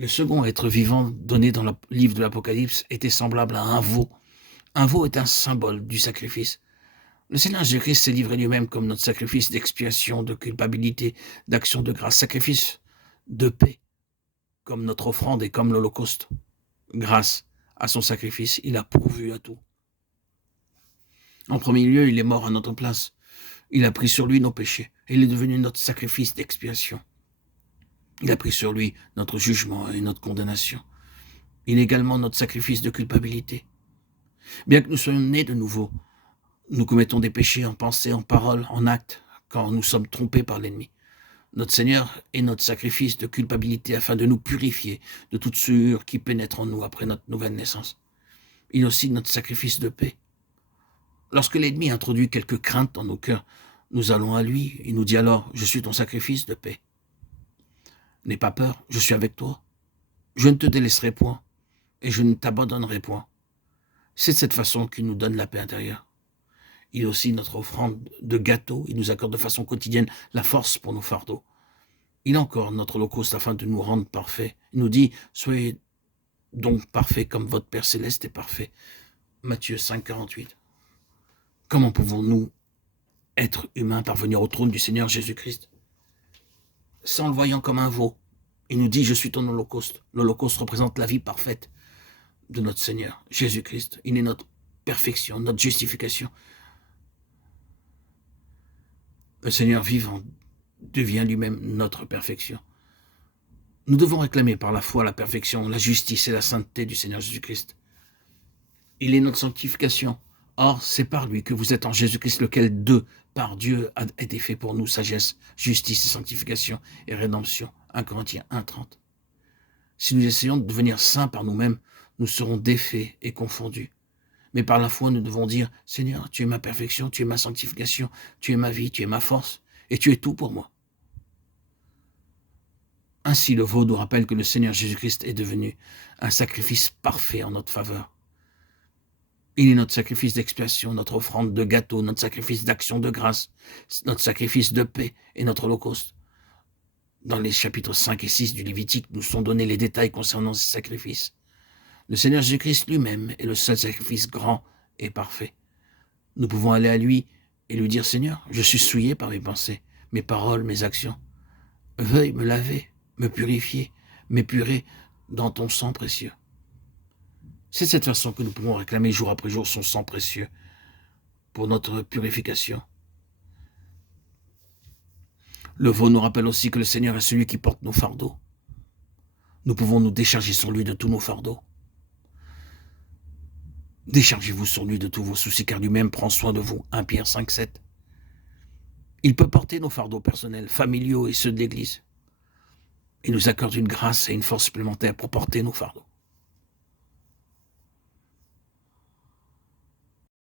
Le second être vivant donné dans le livre de l'Apocalypse était semblable à un veau. Un veau est un symbole du sacrifice. Le Seigneur Jésus-Christ s'est livré lui-même comme notre sacrifice d'expiation, de culpabilité, d'action de grâce, sacrifice de paix, comme notre offrande et comme l'Holocauste. Grâce à son sacrifice, il a pourvu à tout. En premier lieu, il est mort à notre place. Il a pris sur lui nos péchés. Il est devenu notre sacrifice d'expiation. Il a pris sur lui notre jugement et notre condamnation. Il est également notre sacrifice de culpabilité. Bien que nous soyons nés de nouveau, nous commettons des péchés en pensée, en parole, en acte, quand nous sommes trompés par l'ennemi. Notre Seigneur est notre sacrifice de culpabilité afin de nous purifier de toute souillure qui pénètre en nous après notre nouvelle naissance. Il est aussi notre sacrifice de paix. Lorsque l'ennemi introduit quelques craintes dans nos cœurs, nous allons à lui. Il nous dit alors, je suis ton sacrifice de paix. N'aie pas peur, je suis avec toi. Je ne te délaisserai point et je ne t'abandonnerai point. C'est de cette façon qu'il nous donne la paix intérieure. Il est aussi notre offrande de gâteau. Il nous accorde de façon quotidienne la force pour nos fardeaux. Il est encore notre holocauste afin de nous rendre parfaits. Il nous dit, soyez donc parfaits comme votre Père Céleste est parfait. Matthieu 5, 48. Comment pouvons-nous, être humains, parvenir au trône du Seigneur Jésus-Christ? C'est en le voyant comme un veau. Il nous dit, je suis ton holocauste. L'holocauste représente la vie parfaite de notre Seigneur Jésus-Christ. Il est notre perfection, notre justification. Le Seigneur vivant devient lui-même notre perfection. Nous devons réclamer par la foi la perfection, la justice et la sainteté du Seigneur Jésus-Christ. Il est notre sanctification. Or, c'est par lui que vous êtes en Jésus-Christ, lequel par Dieu a été fait pour nous, sagesse, justice et sanctification et rédemption. 1 Corinthiens 1,30. Si nous essayons de devenir saints par nous-mêmes, nous serons défaits et confondus. Mais par la foi, nous devons dire, Seigneur, tu es ma perfection, tu es ma sanctification, tu es ma vie, tu es ma force, et tu es tout pour moi. Ainsi, le veau nous rappelle que le Seigneur Jésus-Christ est devenu un sacrifice parfait en notre faveur. Il est notre sacrifice d'expiation, notre offrande de gâteau, notre sacrifice d'action de grâce, notre sacrifice de paix et notre holocauste. Dans les chapitres 5 et 6 du Lévitique, nous sont donnés les détails concernant ces sacrifices. Le Seigneur Jésus-Christ lui-même est le seul sacrifice grand et parfait. Nous pouvons aller à lui et lui dire, Seigneur, je suis souillé par mes pensées, mes paroles, mes actions. Veuille me laver, me purifier, m'épurer dans ton sang précieux. C'est de cette façon que nous pouvons réclamer jour après jour son sang précieux pour notre purification. Le veau nous rappelle aussi que le Seigneur est celui qui porte nos fardeaux. Nous pouvons nous décharger sur lui de tous nos fardeaux. Déchargez-vous sur lui de tous vos soucis, car lui-même prend soin de vous. 1 Pierre 5, 7. Il peut porter nos fardeaux personnels, familiaux et ceux de l'Église. Il nous accorde une grâce et une force supplémentaire pour porter nos fardeaux.